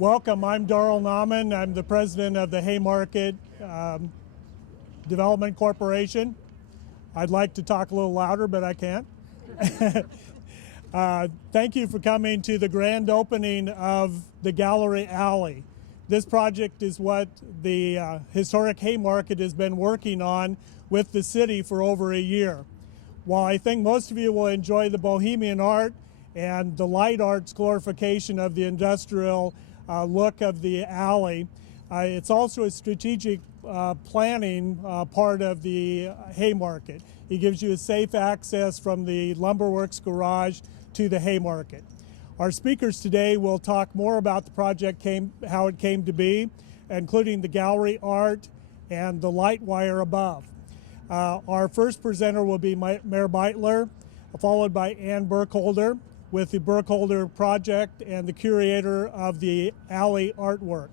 Welcome, I'm Darrell Nauman. I'm the president of the Haymarket Development Corporation. I'd like to talk a little louder, but I can't. Thank you for coming to the grand opening of the Gallery Alley. This project is what the Historic Haymarket has been working on with the city for over a year. While I think most of you will enjoy the bohemian art and the light arts glorification of the industrial look of the alley, it's also a strategic planning part of the Haymarket. It gives you a safe access from the Lumberworks garage to the Haymarket. Our speakers today will talk more about the project, how it came to be, including the gallery art and the light wire above. Our first presenter will be Mayor Beitler, followed by Ann Burkholder with the Burkholder Project and the curator of the alley artwork.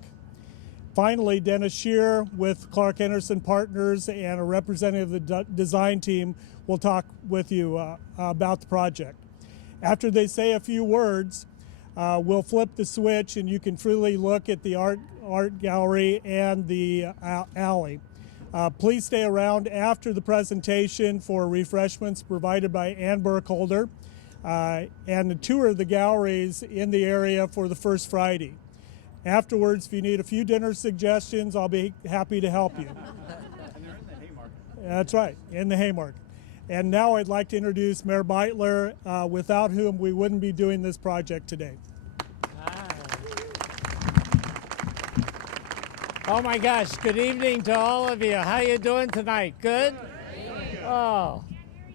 Finally, Dennis Shear with Clark Anderson Partners and a representative of the design team will talk with you about the project. After they say a few words, we'll flip the switch and you can freely look at the art gallery and the alley. Please stay around after the presentation for refreshments provided by Ann Burkholder and a tour of the galleries in the area for the first Friday. Afterwards, if you need a few dinner suggestions, I'll be happy to help you. And they're in the Haymarket. That's right, in the Haymarket. And now I'd like to introduce Mayor Beitler, without whom we wouldn't be doing this project today. Oh my gosh, good evening to all of you. How you doing tonight? Good? Oh,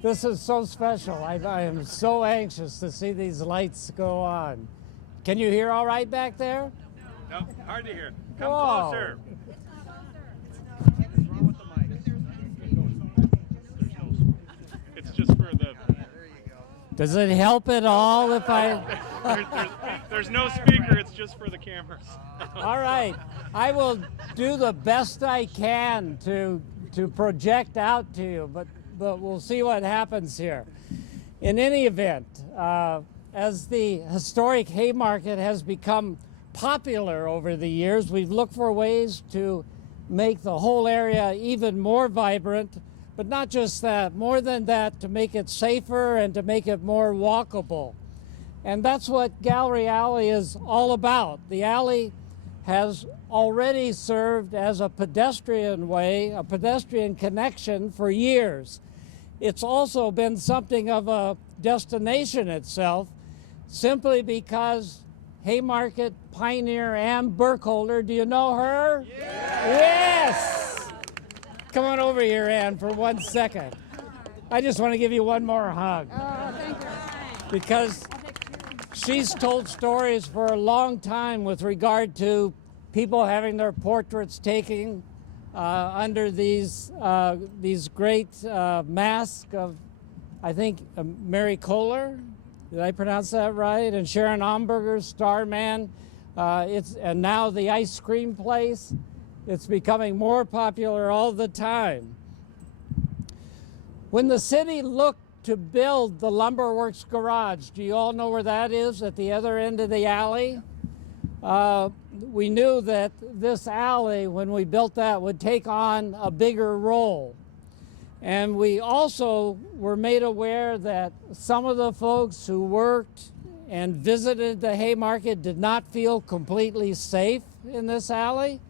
this is so special. I am so anxious to see these lights go on. Can you hear all right back there? No, hard to hear. Come Whoa. closer. It's just for the... Does it help at all if I... There's no speaker, it's just for the cameras. All right, I will do the best I can to project out to you, but we'll see what happens here. In any event, as the historic Haymarket has become popular over the years, we've looked for ways to make the whole area even more vibrant, but not just that, more than that, to make it safer and to make it more walkable. And that's what Gallery Alley is all about. The alley has already served as a pedestrian way, a pedestrian connection for years. It's also been something of a destination itself, simply because Haymarket pioneer Ann Burkholder, do you know her? Yes! Come on over here, Ann, for 1 second. I just want to give you one more hug. Oh, thank you. Because she's told stories for a long time with regard to people having their portraits taken under these great masks of, I think, Mary Kohler. Did I pronounce that right? And Sharon Omberger, Starman. And now the ice cream place. It's becoming more popular all the time. When the city looked to build the Lumberworks garage, do you all know where that is at the other end of the alley? We knew that this alley, when we built that, would take on a bigger role. And we also were made aware that some of the folks who worked and visited the Haymarket did not feel completely safe in this alley.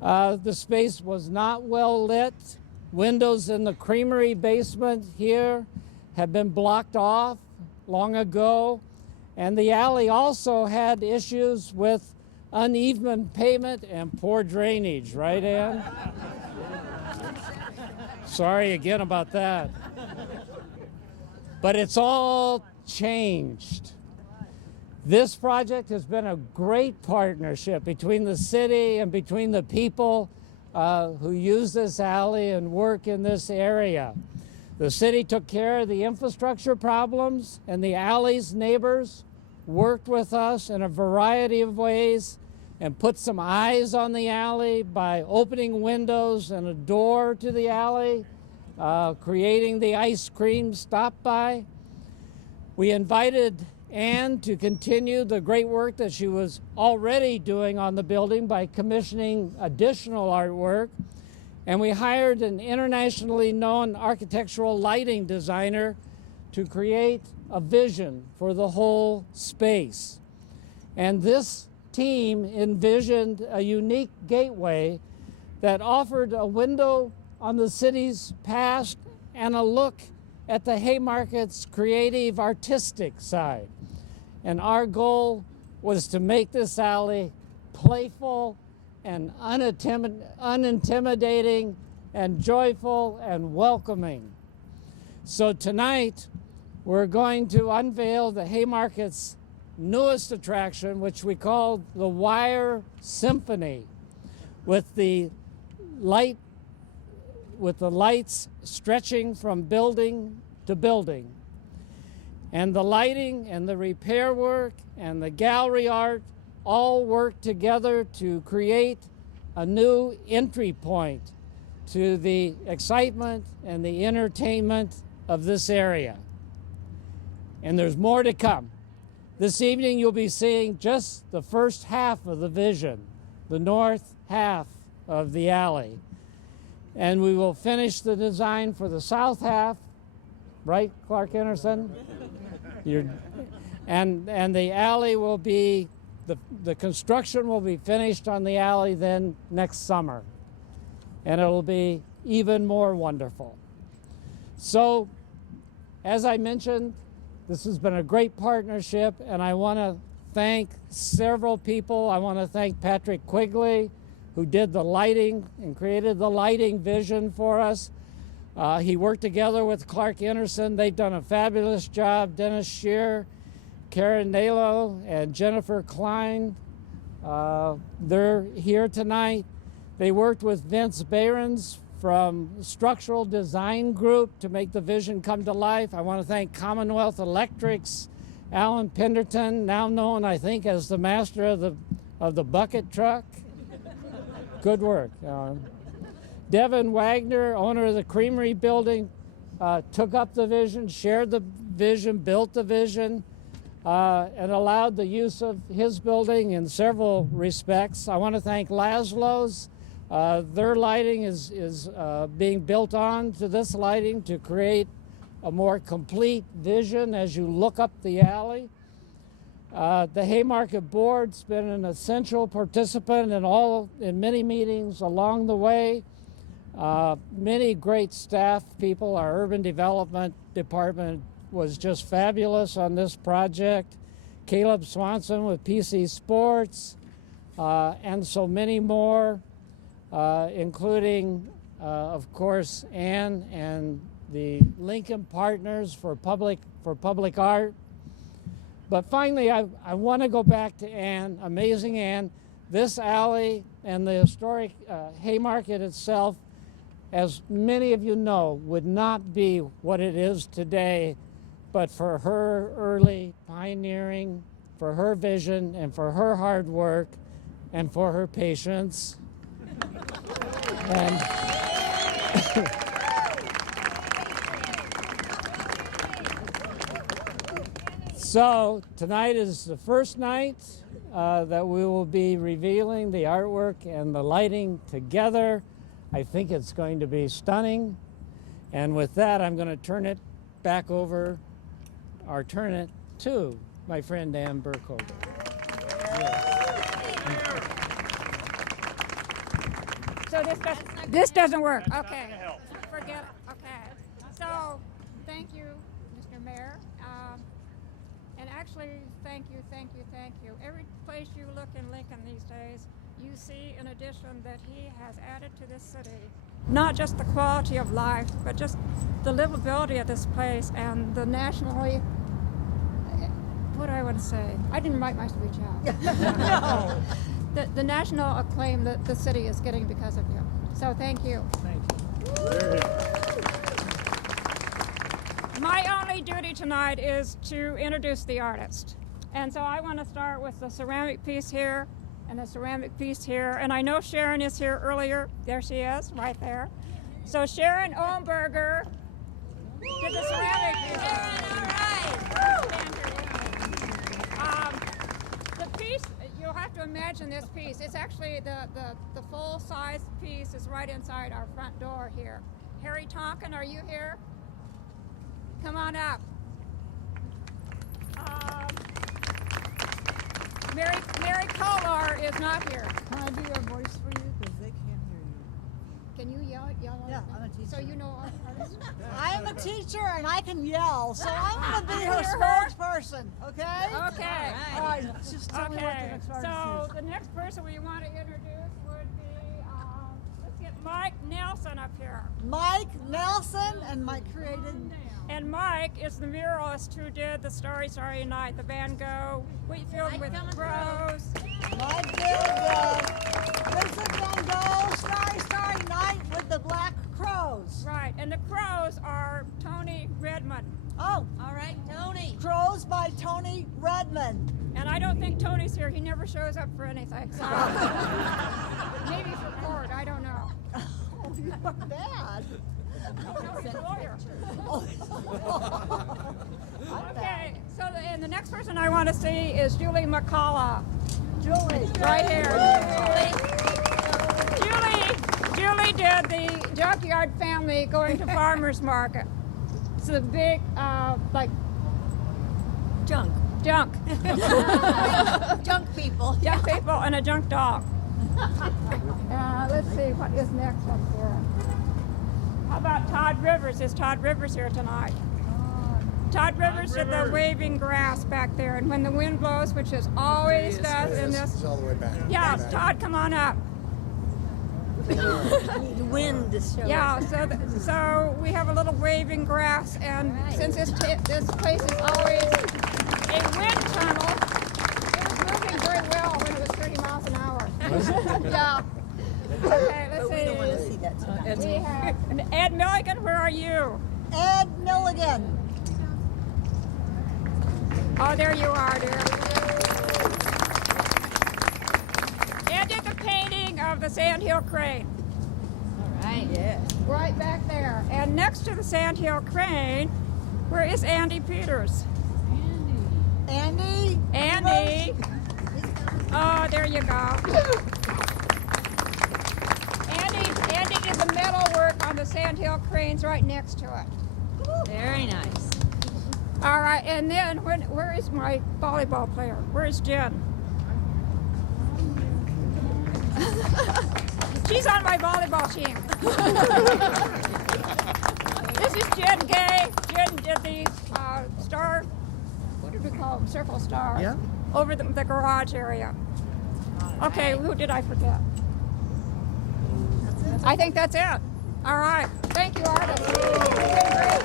The space was not well lit. Windows in the creamery basement here had been blocked off long ago. And the alley also had issues with uneven pavement and poor drainage, right, Ann? Sorry again about that. But it's all changed. This project has been a great partnership between the city and between the people who use this alley and work in this area. The city took care of the infrastructure problems, and the alley's neighbors worked with us in a variety of ways and put some eyes on the alley by opening windows and a door to the alley, creating the ice cream stop by. We invited Anne to continue the great work that she was already doing on the building by commissioning additional artwork. And we hired an internationally known architectural lighting designer to create a vision for the whole space. And this team envisioned a unique gateway that offered a window on the city's past and a look at the Haymarket's creative, artistic side. And our goal was to make this alley playful and unintimidating and joyful and welcoming. So tonight, we're going to unveil the Haymarket's newest attraction, which we call the Wire Symphony, with the lights stretching from building to building. And the lighting and the repair work and the gallery art all work together to create a new entry point to the excitement and the entertainment of this area. And there's more to come. This evening you'll be seeing just the first half of the vision, the north half of the alley. And we will finish the design for the south half, right, Clark Anderson? And the alley will be, the construction will be finished on the alley then next summer. And it'll be even more wonderful. So, as I mentioned, this has been a great partnership, and I want to thank several people. I want to thank Patrick Quigley, who did the lighting and created the lighting vision for us. He worked together with Clark Anderson. They've done a fabulous job. Dennis Shear, Karen Nalo, and Jennifer Klein, they're here tonight. They worked with Vince Behrens from Structural Design Group to make the vision come to life. I want to thank Commonwealth Electric's Alan Penderton, now known, I think, as the master of the bucket truck. Good work. Devin Wagner, owner of the Creamery Building, took up the vision, shared the vision, built the vision, and allowed the use of his building in several respects. I want to thank Laszlo's. Their lighting is being built on to this lighting to create a more complete vision as you look up the alley. The Haymarket Board's been an essential participant in many meetings along the way. Many great staff people. Our urban development department was just fabulous on this project. Caleb Swanson with PC Sports, and so many more, including, of course, Anne and the Lincoln Partners for public art. But finally, I want to go back to Anne, amazing Anne. This alley and the historic Haymarket itself, as many of you know, would not be what it is today, but for her early pioneering, for her vision, and for her hard work, and for her patience. And so tonight is the first night that we will be revealing the artwork and the lighting together. I think it's going to be stunning. And with that, I'm going to turn it back over, or turn it to my friend Anne Burkholder. So this doesn't work. Okay. Forget it. Okay. So thank you, Mr. Mayor. And actually, thank you. Every place you look in Lincoln these days, you see an addition that he has added to this city. Not just the quality of life, but just the livability of this place and the nationally, what do I want to say? I didn't write my speech out. No. The national acclaim that the city is getting because of you. So thank you. Thank you. My only duty tonight is to introduce the artist. And so I want to start with the ceramic piece here and the ceramic piece here. And I know Sharon is here earlier. There she is, right there. So Sharon Ohnberger did the ceramic piece. Sharon, all right. you'll have to imagine this piece. It's actually the full-size piece is right inside our front door here. Harry Tonkin, are you here? Come on up. Mary Kolar is not here. Can I do a voice for you? Because they can't hear you. Can you yell? Yeah, I'm a teacher. So you know all the artists? I am a teacher and I can yell, so I'm going to be her You're her? spokesperson, okay? Okay. All right, just tell me what the Okay. next artist So is. the next person we want to introduce would be, let's get Mike Nelson up here. Mike Nelson, and Mike created. And Mike is the muralist who did the Starry, Starry Night, the Van Gogh, Wheatfield with Crows. Mike did Vincent Van Gogh, Starry, Starry Night with the Black Crows. Right, and the Crows are Tony Redmond. Oh, All right, Tony. Crows by Tony Redmond. And I don't think Tony's here. He never shows up for anything. So maybe for court. I don't know. Oh, you are bad. No, he's a lawyer. Okay, so and the next person I want to see is Julie McCullough. Julie. Right here. Julie did the Junkyard Family going to farmer's market. It's a big, like, Junk. junk. Junk people. Junk people and a junk dog. Let's see, what is next up here? How about Todd Rivers? Is Todd Rivers here tonight? Todd Rivers did the waving grass back there, and when the wind blows, which is always does in this. It's all the way back. Yeah, Todd, come on up. The wind to show. Yeah, so we have a little waving grass, and since this place is always a wind tunnel, it was moving very well when it was 30 miles an hour. Yeah. Okay, let's We don't want to see see. that tonight. We have Ed Milligan. Where are you? Ed Milligan. Oh, there you are, dear. Ed did the painting of the Sandhill Crane. All right. Yeah. Right back there. And next to the Sandhill Crane, where is Andy Peters? Andy. Andy. Oh, there you go. Andy did the metal work on the Sandhill Cranes right next to it. Very nice. All right, and then where is my volleyball player? Where is Jen? She's on my volleyball team. This is Jen Gay. Jen did these star, what did we call them? Circle stars. Yeah. Over the garage area. Okay, who did I forget? I think that's it. All right. Thank you, artists. You've been great.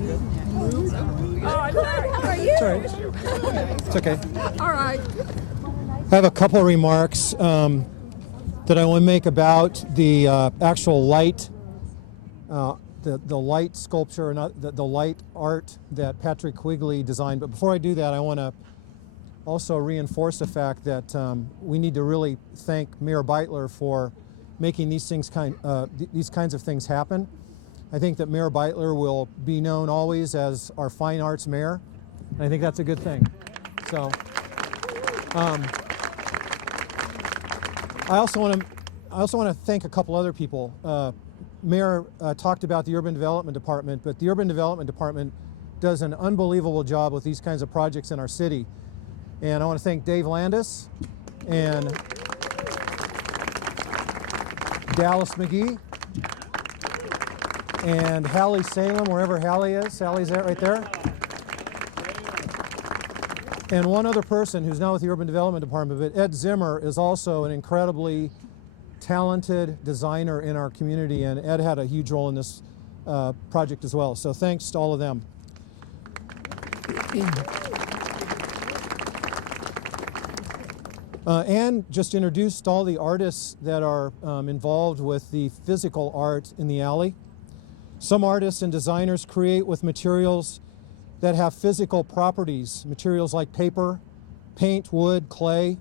You've been Oh, I'm sorry. How are you? Sorry. It's okay. All right. I have a couple of remarks that I want to make about the actual light, the light sculpture and the light art that Patrick Quigley designed. But before I do that, I want to also reinforce the fact that we need to really thank Mayor Beitler for making these kinds of things happen. I think that Mayor Beitler will be known always as our fine arts mayor, and I think that's a good thing. So, I also want to thank a couple other people. Mayor talked about the Urban Development Department, but the Urban Development Department does an unbelievable job with these kinds of projects in our city. And I want to thank Dave Landis and Dallas McGee and Hallie Salem, wherever Hallie is. Hallie's there, right there. And one other person who's not with the Urban Development Department, but Ed Zimmer is also an incredibly talented designer in our community, and Ed had a huge role in this project as well. So thanks to all of them. Anne just introduced all the artists that are involved with the physical art in the alley. Some artists and designers create with materials that have physical properties, materials like paper, paint, wood, clay,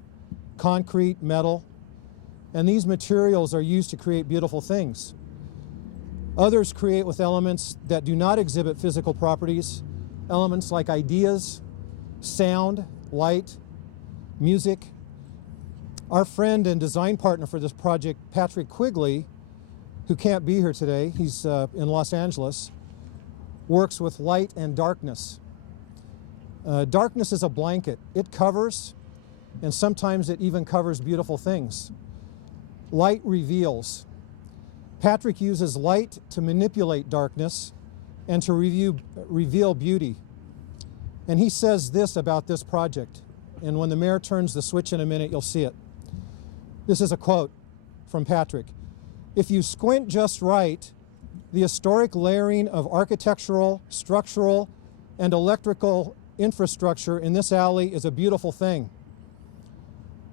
concrete, metal. And these materials are used to create beautiful things. Others create with elements that do not exhibit physical properties, elements like ideas, sound, light, music. Our friend and design partner for this project, Patrick Quigley, who can't be here today, he's in Los Angeles, works with light and darkness. Darkness is a blanket. It covers, and sometimes it even covers beautiful things. Light reveals. Patrick uses light to manipulate darkness and to reveal beauty. And he says this about this project. And when the mayor turns the switch in a minute, you'll see it. This is a quote from Patrick. "If you squint just right, the historic layering of architectural, structural, and electrical infrastructure in this alley is a beautiful thing.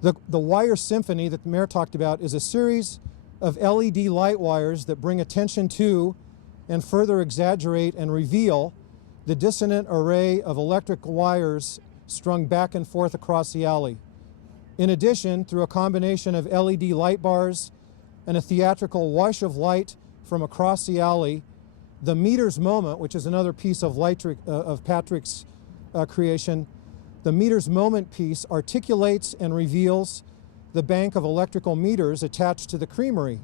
The wire symphony that the mayor talked about is a series of LED light wires that bring attention to and further exaggerate and reveal the dissonant array of electric wires strung back and forth across the alley. In addition, through a combination of LED light bars and a theatrical wash of light from across the alley, the meter's moment, which is another piece of Patrick's creation, the meter's moment piece articulates and reveals the bank of electrical meters attached to the creamery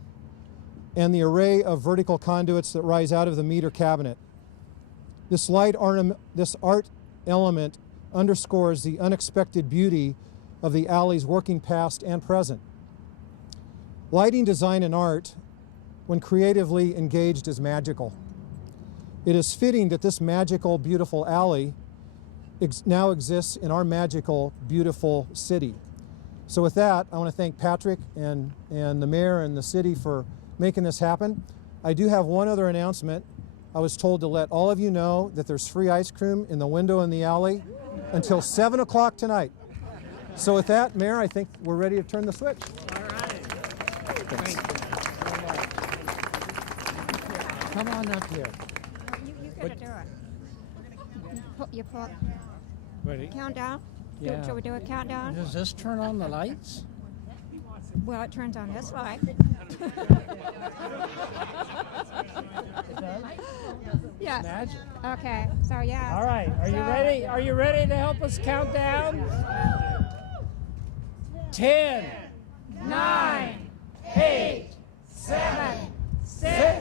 and the array of vertical conduits that rise out of the meter cabinet. This art element underscores the unexpected beauty of the alley's working past and present. Lighting design and art, when creatively engaged, is magical. It is fitting that this magical, beautiful alley now exists in our magical, beautiful city. So with that, I want to thank Patrick and the mayor and the city for making this happen. I do have one other announcement. I was told to let all of you know that there's free ice cream in the window in the alley until 7 o'clock tonight. So with that, Mayor, I think we're ready to turn the switch. All right. Great. Come on up here. You gotta do it. You pull. Ready? Countdown? Yeah. Shall we do a countdown? Does this turn on the lights? Well, it turns on this light. Yeah. Magic. Okay. So yeah. All right. Are you ready? Are you ready to help us count down? 10, 9, 8, 7, 6,